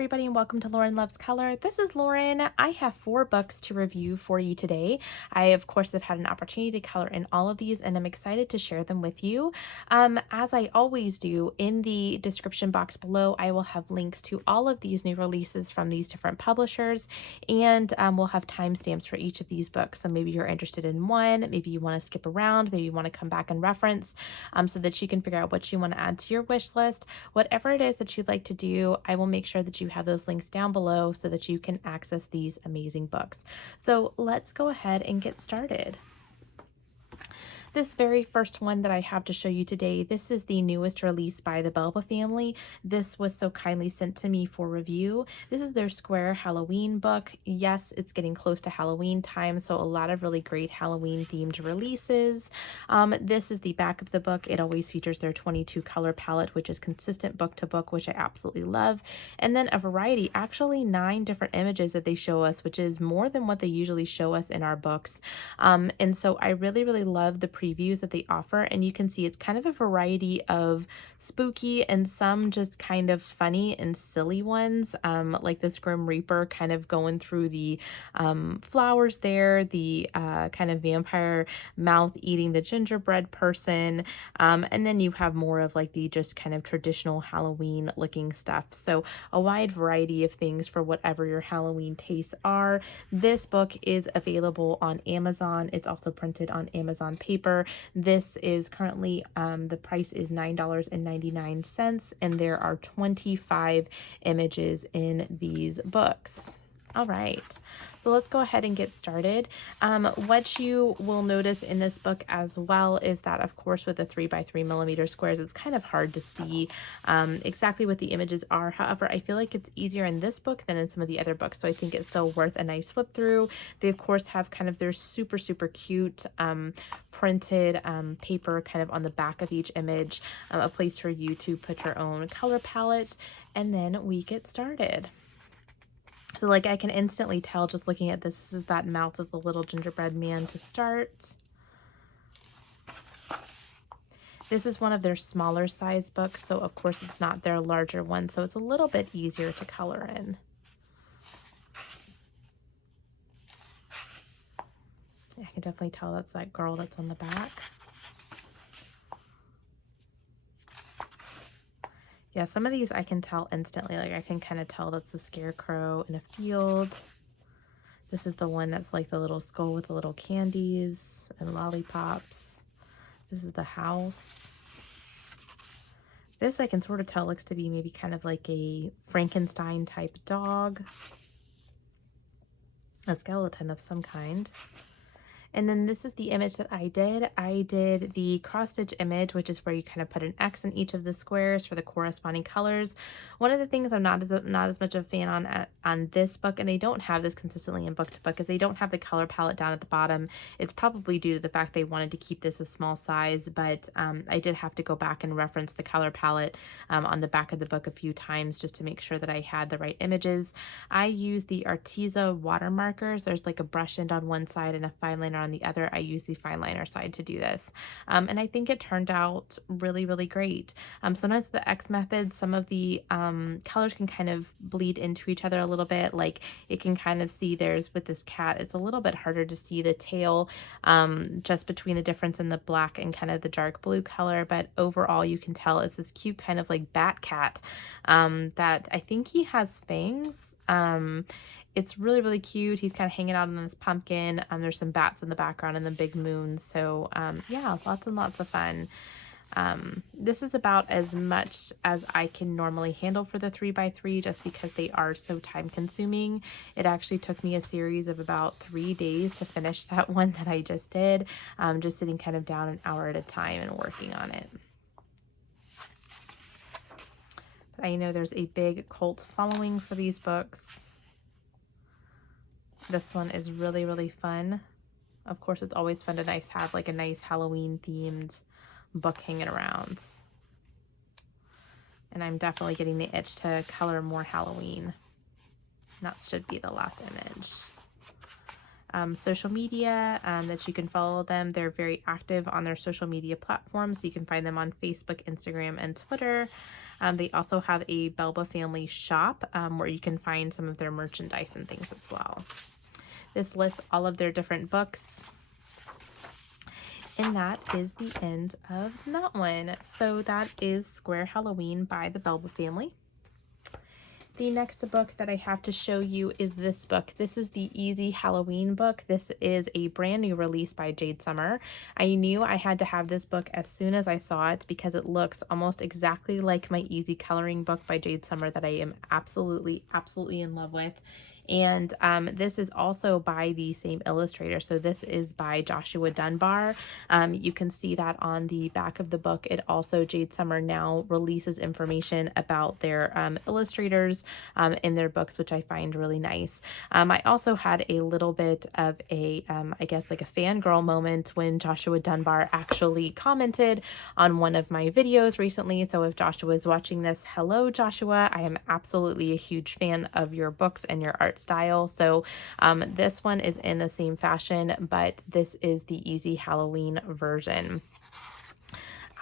everybody, and welcome to Lauren Loves Color. This is Lauren. I have 4 books to review for you today. I, of course, have had an opportunity to color in all of these, and I'm excited to share them with you. As I always do, in the description box below, I will have links to all of these new releases from these different publishers, and we'll have timestamps for each of these books. So maybe you're interested in one, maybe you want to skip around, maybe you want to come back and reference so that you can figure out what you want to add to your wish list. Whatever it is that you'd like to do, I will make sure that you have those links down below so that you can access these amazing books. So let's go ahead and get started. This very first one that I have to show you today, this is the newest release by the Belba family. This was so kindly sent to me for review. This is their Square Halloween book. Yes, it's getting close to Halloween time, so a lot of really great Halloween themed releases. This is the back of the book. It always features their 22 color palette, which is consistent book to book, which I absolutely love. And then a variety, actually 9 different images that they show us, which is more than what they usually show us in our books. And so I really, really love the previews that they offer, and you can see it's kind of a variety of spooky and some just kind of funny and silly ones, like this Grim Reaper kind of going through the flowers there, the kind of vampire mouth eating the gingerbread person, and then you have more of like the just kind of traditional Halloween looking stuff. So a wide variety of things for whatever your Halloween tastes are. This book is available on Amazon. It's also printed on Amazon paper. This is currently, the price is $9.99, and there are 25 images in these books. All right, so let's go ahead and get started. What you will notice in this book as well is that, of course, with the 3x3mm squares, it's kind of hard to see exactly what the images are. However, I feel like it's easier in this book than in some of the other books, so I think it's still worth a nice flip through. They, of course, have kind of their super, super cute printed paper kind of on the back of each image, a place for you to put your own color palette, and then we get started. So like I can instantly tell just looking at this, this is that mouth of the little gingerbread man to start. This is one of their smaller size books, so of course it's not their larger one, so it's a little bit easier to color in. I can definitely tell that's that girl that's on the back. Yeah, some of these I can tell instantly, like I can kind of tell that's a scarecrow in a field. This is the one that's like the little skull with the little candies and lollipops. This is the house. This I can sort of tell looks to be maybe kind of like a Frankenstein type dog. A skeleton of some kind. And then this is the image that I did. I did the cross stitch image, which is where you kind of put an X in each of the squares for the corresponding colors. One of the things I'm not as much of a fan on this book, and they don't have this consistently in book to book, is they don't have the color palette down at the bottom. It's probably due to the fact they wanted to keep this a small size, but I did have to go back and reference the color palette on the back of the book a few times just to make sure that I had the right images. I use the Arteza water markers. There's like a brush end on one side and a fine liner on the other. I use the fine liner side to do this, and I think it turned out really, really great. Sometimes the X method, some of the colors can kind of bleed into each other a little bit. Like you can kind of see there's with this cat, it's a little bit harder to see the tail just between the difference in the black and kind of the dark blue color, but overall you can tell it's this cute kind of like bat cat that I think he has fangs. It's really, really cute. He's kind of hanging out on this pumpkin. There's some bats in the background and the big moon. So yeah, lots and lots of fun. This is about as much as I can normally handle for the 3x3 just because they are so time consuming. It actually took me a series of about 3 days to finish that one that I just did, just sitting kind of down an hour at a time and working on it. But I know there's a big cult following for these books. This one is really, really fun. Of course, it's always fun to have like a nice Halloween themed book hanging around. And I'm definitely getting the itch to color more Halloween. That should be the last image. social media that you can follow them. They're very active on their social media platforms. You can find them on Facebook, Instagram, and Twitter. They also have a Belba family shop where you can find some of their merchandise and things as well. This lists all of their different books. And that is the end of that one. So that is Square Halloween by the Belba family. The next book that I have to show you is this book. This is the Easy Halloween book. This is a brand new release by Jade Summer. I knew I had to have this book as soon as I saw it because it looks almost exactly like my Easy Coloring book by Jade Summer that I am absolutely in love with. And this is also by the same illustrator. So this is by Joshua Dunbar. You can see that on the back of the book. It also, Jade Summer now releases information about their illustrators in their books, which I find really nice. I also had a little bit of a, I guess like a fangirl moment when Joshua Dunbar actually commented on one of my videos recently. So if Joshua is watching this, hello Joshua, I am absolutely a huge fan of your books and your art style. So this one is in the same fashion, but this is the Easy Halloween version.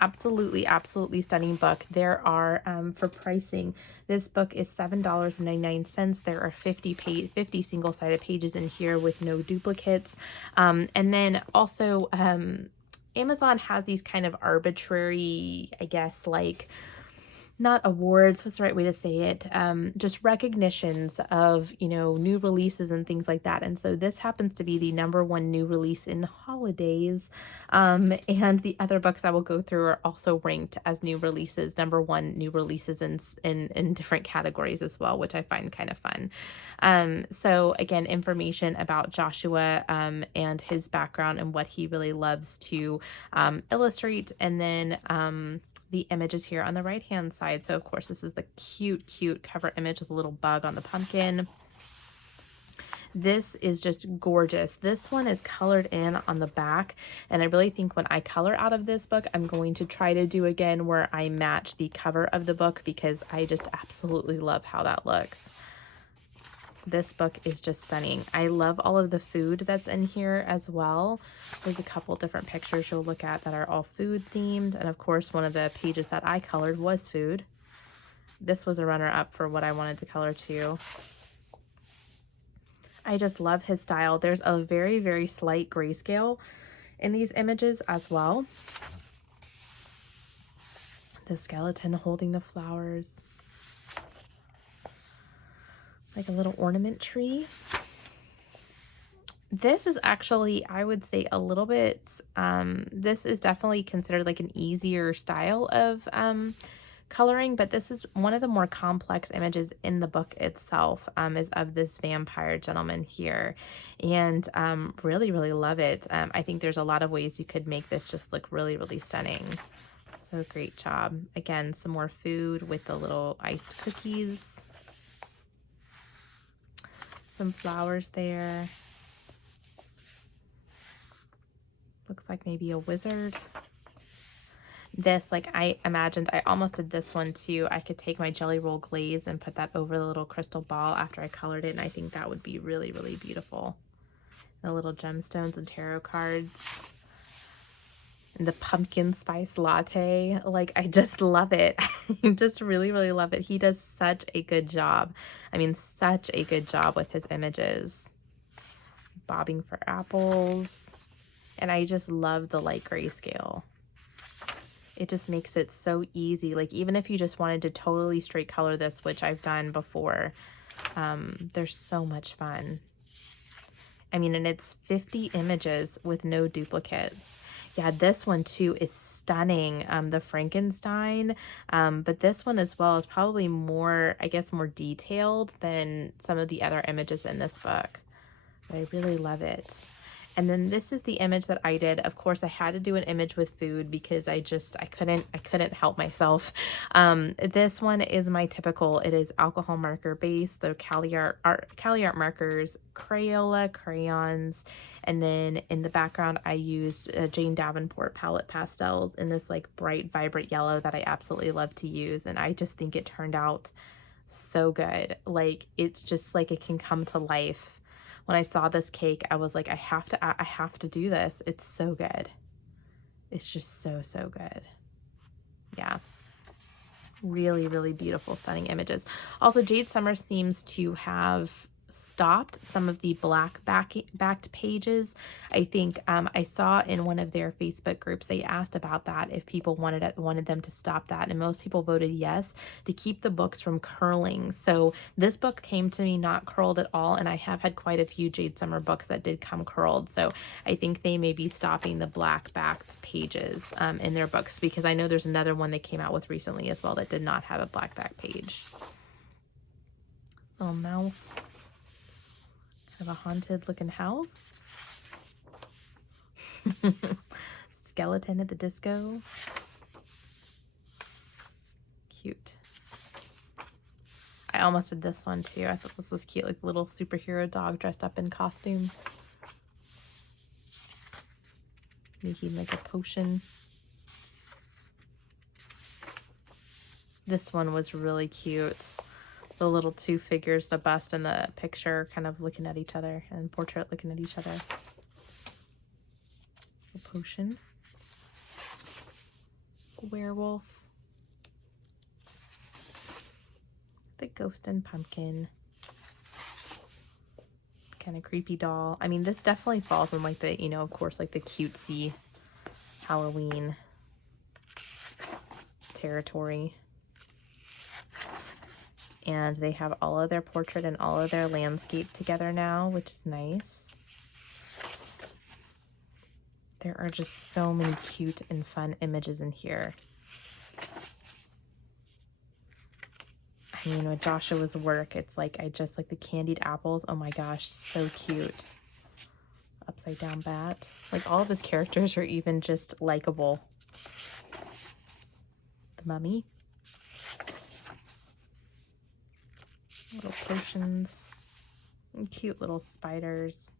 Absolutely stunning book. There are for pricing, this book is $7.99. There are 50 single-sided pages in here with no duplicates. And then also Amazon has these kind of arbitrary, I guess, like not awards, what's the right way to say it? Just recognitions of, you know, new releases and things like that. And so this happens to be the #1 new release in holidays. And the other books I will go through are also ranked as new releases, #1 new releases in different categories as well, which I find kind of fun. So again, information about Joshua and his background and what he really loves to illustrate. And then the images here on the right hand side. So of course this is the cute cover image with a little bug on the pumpkin. This is just gorgeous. This one is colored in on the back, and I really think when I color out of this book, I'm going to try to do again where I match the cover of the book because I just absolutely love how that looks. This book is just stunning. I love all of the food that's in here as well. There's a couple different pictures you'll look at that are all food themed. And of course, one of the pages that I colored was food. This was a runner-up for what I wanted to color too. I just love his style. There's a very slight grayscale in these images as well. The skeleton holding the flowers. Like a little ornament tree. This is actually, I would say, a little bit, this is definitely considered like an easier style of coloring, but this is one of the more complex images in the book itself, is of this vampire gentleman here. And really love it. I think there's a lot of ways you could make this just look really stunning. So great job. Again, some more food with the little iced cookies. Some flowers there. Looks like maybe a wizard. This, like I imagined, I almost did this one too. I could take my jelly roll glaze and put that over the little crystal ball after I colored it, and I think that would be really beautiful. The little gemstones and tarot cards. And the pumpkin spice latte. Like, I just love it. I just really love it. He does such a good job. I mean, such a good job with his images. Bobbing for apples. And I just love the light grayscale. It just makes it so easy. Like, even if you just wanted to totally straight color this, which I've done before, they're so much fun. I mean, and it's 50 images with no duplicates. Yeah, this one too is stunning, the Frankenstein, but this one as well is probably more, I guess, more detailed than some of the other images in this book. But I really love it. And then this is the image that I did. Of course, I had to do an image with food because I couldn't help myself. This one is my typical, it is alcohol marker base, the Cali art markers, Crayola crayons, and then in the background I used Jane Davenport Pallette Pastels in this like bright, vibrant yellow that I absolutely love to use. And I just think it turned out so good. Like, it's just like it can come to life when I saw this cake, I was like, I have to do this. It's so good. It's just so, so good. Yeah. Really, really beautiful, stunning images. Also, Jade Summer seems to have stopped some of the black backed pages. I think I saw in one of their Facebook groups, they asked about that, if people wanted them to stop that, and most people voted yes, to keep the books from curling. So this book came to me not curled at all, and I have had quite a few Jade Summer books that did come curled. So I think they may be stopping the black backed pages in their books, because I know there's another one they came out with recently as well that did not have a black back page. Little mouse. Kind of a haunted looking house. Skeleton at the disco. Cute. I almost did this one too. I thought this was cute, like the little superhero dog dressed up in costume. Making like a potion. This one was really cute. The little two figures, the bust and the picture, kind of looking at each other, and portrait looking at each other. A potion. A werewolf. The ghost and pumpkin. Kind of creepy doll. I mean, this definitely falls in like the, you know, of course, like the cutesy Halloween territory. And they have all of their portrait and all of their landscape together now, which is nice. There are just so many cute and fun images in here. I mean, with Joshua's work, it's like, I just like the candied apples. Oh my gosh, so cute. Upside down bat. Like, all of his characters are even just likable. The mummy. Little potions. And cute little spiders.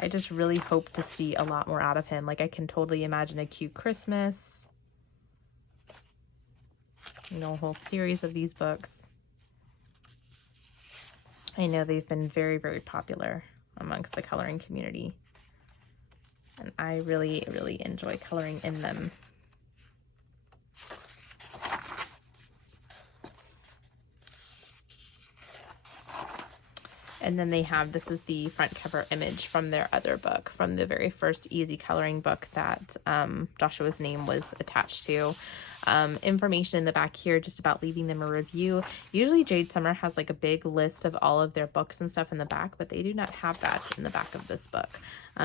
I just really hope to see a lot more out of him. Like, I can totally imagine a cute Christmas. You know, a whole series of these books. I know they've been very, very popular amongst the coloring community. And I really, really enjoy coloring in them. And then they have, this is the front cover image from their other book, from the very first easy coloring book that Joshua's name was attached to. Information in the back here just about leaving them a review. Usually Jade Summer has like a big list of all of their books and stuff in the back, but they do not have that in the back of this book.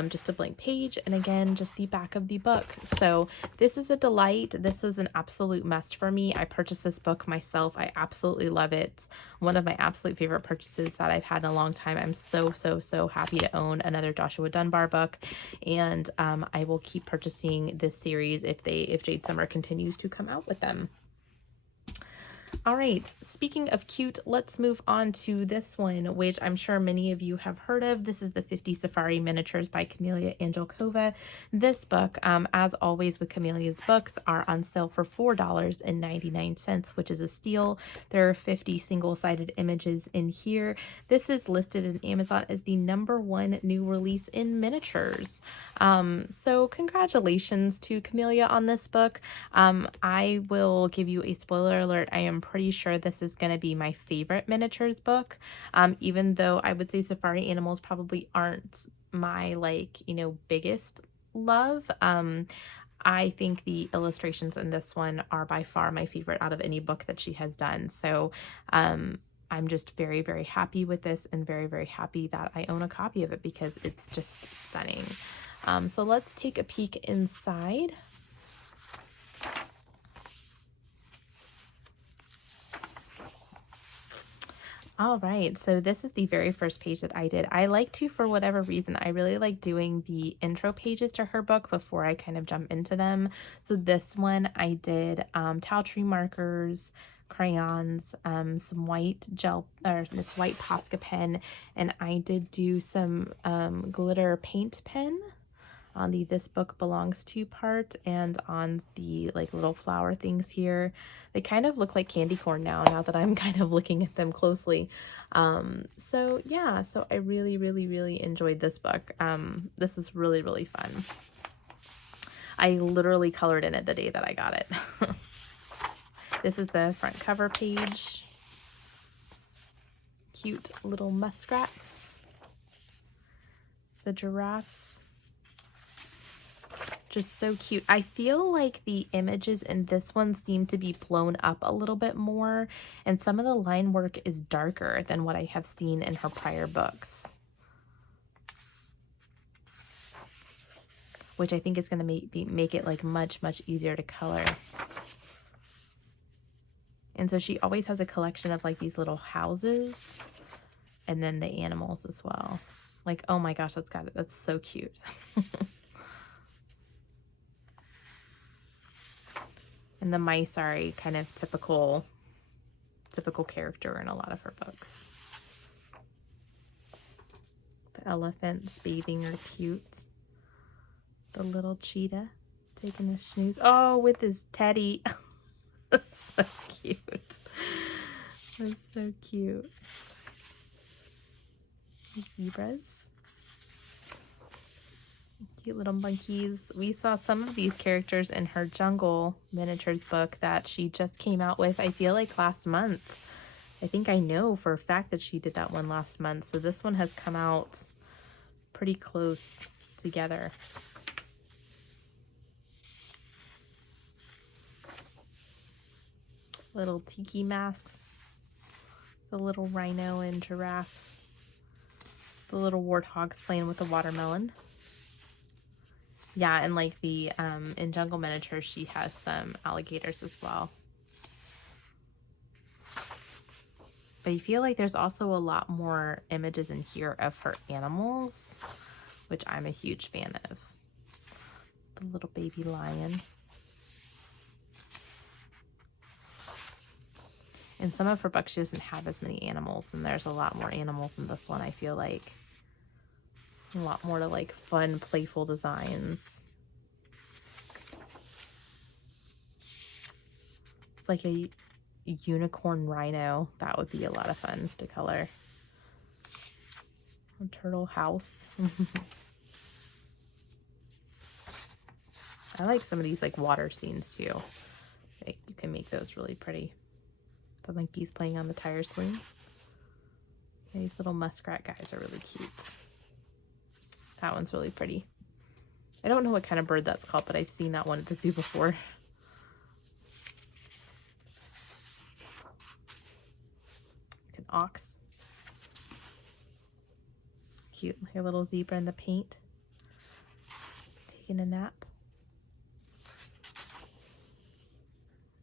Just a blank page, and again, just the back of the book. So this is a delight. This is an absolute must for me. I purchased this book myself. I absolutely love it. One of my absolute favorite purchases that I've had in a long time. I'm so, so, so happy to own another Joshua Dunbar book, and I will keep purchasing this series if Jade Summer continues to come out with them. All right, speaking of cute, let's move on to this one, which I'm sure many of you have heard of. This is the 50 Safari Miniatures by Kameliya Angelkova. This book, as always with Kameliya's books, are on sale for $4.99, which is a steal. There are 50 single-sided images in here. This is listed in Amazon as the #1 new release in miniatures. So congratulations to Kameliya on this book. I will give you a spoiler alert. I am pretty sure this is going to be my favorite miniatures book, even though I would say safari animals probably aren't my, like, you know, biggest love. I think the illustrations in this one are by far my favorite out of any book that she has done. So I'm just very, very happy with this, and very, very happy that I own a copy of it because it's just stunning. So let's take a peek inside. All right, so this is the very first page that I did. I like to, for whatever reason, I really like doing the intro pages to her book before I kind of jump into them. So this one I did towel tree markers, crayons, some white gel, or this white Posca pen, and I did do some glitter paint pen. on the This Book Belongs To part, and on the like little flower things here. They kind of look like candy corn now that I'm kind of looking at them closely. So yeah, so I really, really, really enjoyed this book. This is really, really fun. I literally colored in it the day that I got it. This is the front cover page. Cute little muskrats. The giraffes. Just so cute. I feel like the images in this one seem to be blown up a little bit more, and some of the line work is darker than what I have seen in her prior books, which I think is going to make it like much easier to color. And so she always has a collection of like these little houses and then the animals as well. Like, oh my gosh, that's so cute. And the mice are a kind of typical character in a lot of her books. The elephants bathing are cute. The little cheetah taking a snooze. Oh, with his teddy. That's so cute. That's so cute. Zebras. Cute little monkeys. We saw some of these characters in her Jungle Miniatures book that she just came out with, I feel like last month. I think I know for a fact that she did that one last month. So this one has come out pretty close together. Little tiki masks. The little rhino and giraffe. The little warthogs playing with the watermelon. Yeah, and like the in Jungle Miniatures, she has some alligators as well. But I feel like there's also a lot more images in here of her animals, which I'm a huge fan of. The little baby lion. In some of her books, she doesn't have as many animals, and there's a lot more animals in this one, I feel like. A lot more to like fun, playful designs. It's like a unicorn rhino. That would be a lot of fun to color. A turtle house. I like some of these like water scenes too. Like, you can make those really pretty. The monkeys playing on the tire swing. These little muskrat guys are really cute. That one's really pretty. I don't know what kind of bird that's called, but I've seen that one at the zoo before. An ox. Cute, like a little zebra in the paint. Taking a nap.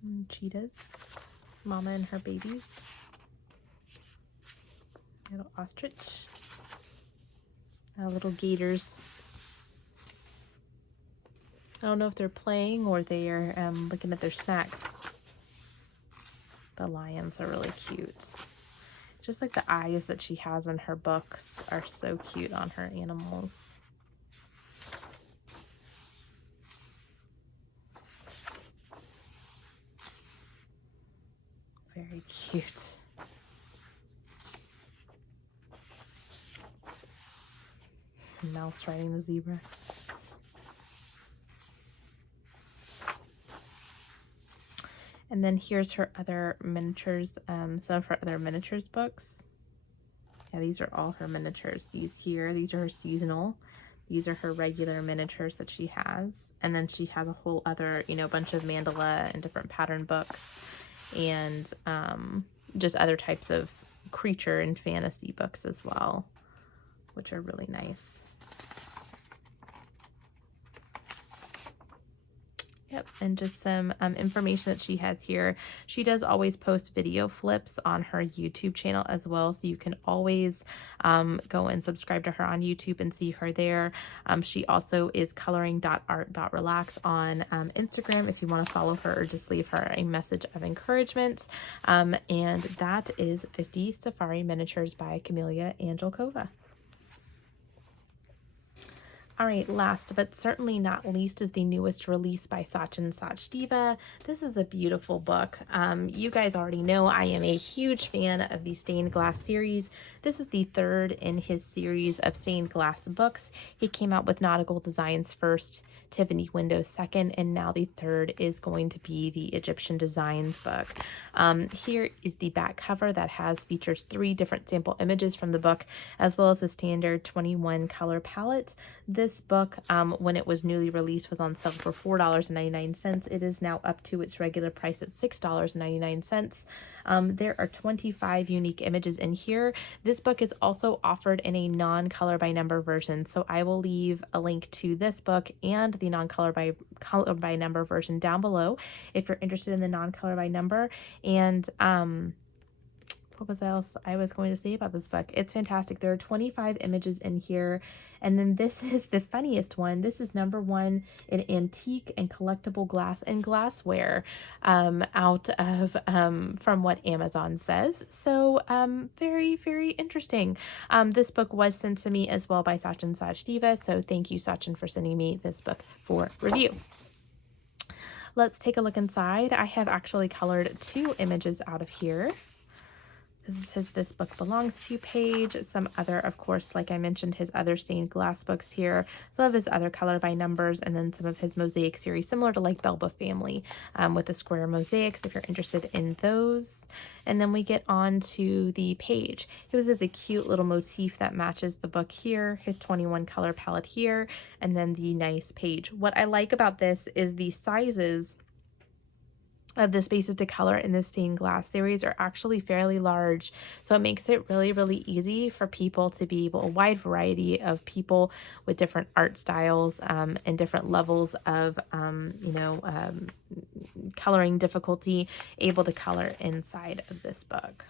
And cheetahs. Mama and her babies. Little ostrich. Little gators. I don't know if they're playing or they are looking at their snacks. The lions are really cute. Just like the eyes that she has in her books are so cute on her animals. Very cute. Mouse riding the zebra. And then here's her other miniatures, some of her other miniatures books. Yeah, these are all her miniatures. These are her seasonal. These are her regular miniatures that she has. And then she has a whole other, bunch of mandala and different pattern books, and just other types of creature and fantasy books as well, which are really nice. Yep, and just some information that she has here. She does always post video flips on her YouTube channel as well, so you can always go and subscribe to her on YouTube and see her there. She also is coloring.art.relax on Instagram if you want to follow her or just leave her a message of encouragement. And that is 50 Safari Miniatures by Kameliya Angelkova. All right, last but certainly not least is the newest release by Sachin Sachdeva. This is a beautiful book. You guys already know I am a huge fan of the stained glass series. This is the third in his series of stained glass books. He came out with Nautical Designs first, Tiffany Windows second, and now the third is going to be the Egyptian Designs book. Here is the back cover that features 3 different sample images from the book, as well as a standard 21 color palette. This book, when it was newly released, was on sale for $4.99. It is now up to its regular price at $6.99. There are 25 unique images in here. This book is also offered in a non-color by number version, so I will leave a link to this book and the non-color by number version down below if you're interested in the non-color by number. And what was else I was going to say about this book? It's fantastic. There are 25 images in here. And then this is the funniest one. This is number 1 in antique and collectible glass and glassware, out of, from what Amazon says. So very, very interesting. This book was sent to me as well by Sachin Sachdeva. So thank you, Sachin, for sending me this book for review. Let's take a look inside. I have actually colored 2 images out of here. This is his This Book Belongs To page. Some other, of course, like I mentioned, his other stained glass books here. Some of his other color by numbers, and then some of his mosaic series, similar to like Belba family, with the square mosaics, if you're interested in those. And then we get on to the page. This is a cute little motif that matches the book here, his 21 color palette here, and then the nice page. What I like about this is the sizes of the spaces to color in the stained glass series are actually fairly large, so it makes it really, really easy for people to be able, a wide variety of people with different art styles and different levels of coloring difficulty, able to color inside of this book.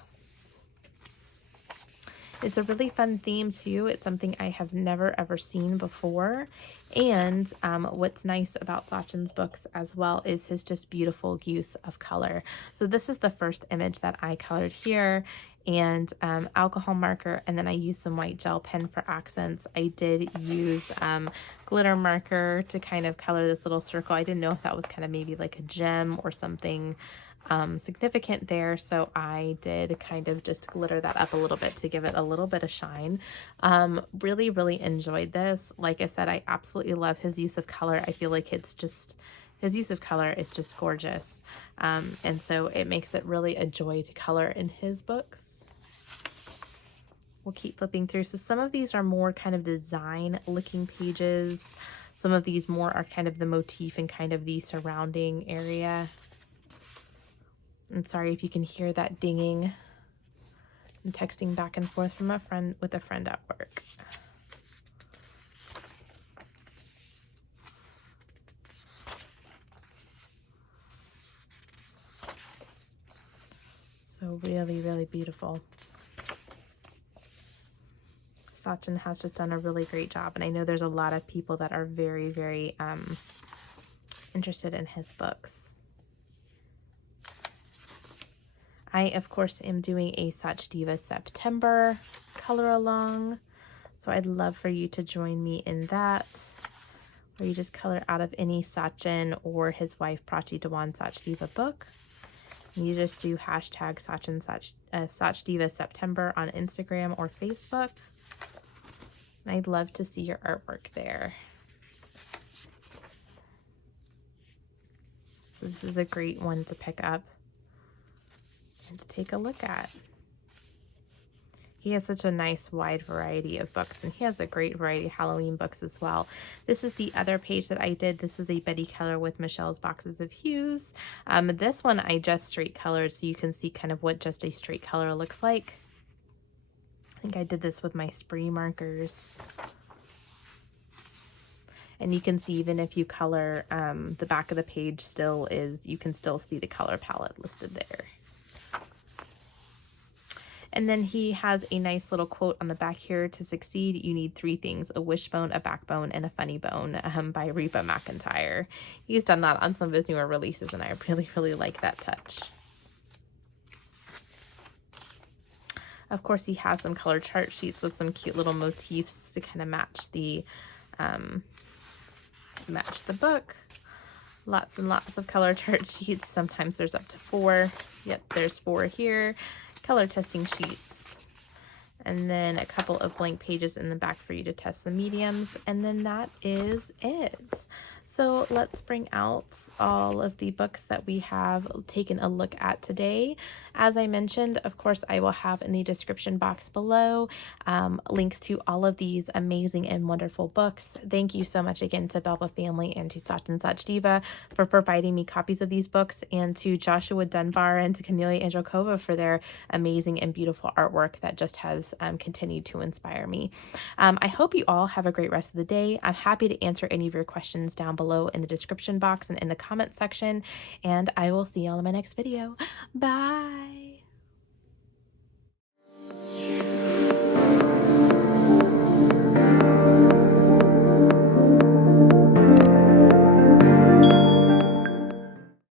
It's a really fun theme too. It's something I have never ever seen before. And what's nice about Sachin's books as well is his just beautiful use of color. So this is the first image that I colored here, and alcohol marker, and then I used some white gel pen for accents. I did use glitter marker to kind of color this little circle. I didn't know if that was kind of maybe like a gem or something significant there, so I did kind of just glitter that up a little bit to give it a little bit of shine. Really, really enjoyed this. Like I said, I absolutely love his use of color. I feel like it's just, his use of color is just gorgeous, and so it makes it really a joy to color in his books. We'll keep flipping through. So some of these are more kind of design looking pages. Some of these more are kind of the motif and kind of the surrounding area. I'm sorry if you can hear that dinging. I'm texting back and forth from a friend at work. So really, really beautiful. Sachin has just done a really great job, and I know there's a lot of people that are very, very interested in his books. I, of course, am doing a Sachdeva September color along, so I'd love for you to join me in that, where you just color out of any Sachin or his wife Prachi Dewan Sachdeva book. And you just do hashtag Sachdeva September on Instagram or Facebook. And I'd love to see your artwork there. So this is a great one to pick up and to take a look at. He has such a nice wide variety of books, and he has a great variety of Halloween books as well. This is the other page that I did. This is a Betty color with Michelle's Boxes of Hues. This one I just straight colored, so you can see kind of what just a straight color looks like. I think I did this with my spray markers. And you can see even if you color, the back of the page still is, you can still see the color palette listed there. And then he has a nice little quote on the back here: "To succeed, you need 3 things: a wishbone, a backbone, and a funny bone," by Reba McEntire. He's done that on some of his newer releases, and I really, really like that touch. Of course, he has some color chart sheets with some cute little motifs to kind of match the match the book. Lots and lots of color chart sheets. Sometimes there's up to 4. Yep, there's 4 here. Color testing sheets. And then a couple of blank pages in the back for you to test some mediums. And then that is it. So let's bring out all of the books that we have taken a look at today. As I mentioned, of course, I will have in the description box below links to all of these amazing and wonderful books. Thank you so much again to Belba family and to Sachin and Sachdeva for providing me copies of these books, and to Joshua Dunbar and to Kameliya Angelkova for their amazing and beautiful artwork that just has continued to inspire me. I hope you all have a great rest of the day. I'm happy to answer any of your questions down below in the description box and in the comment section, and I will see y'all in my next video. Bye.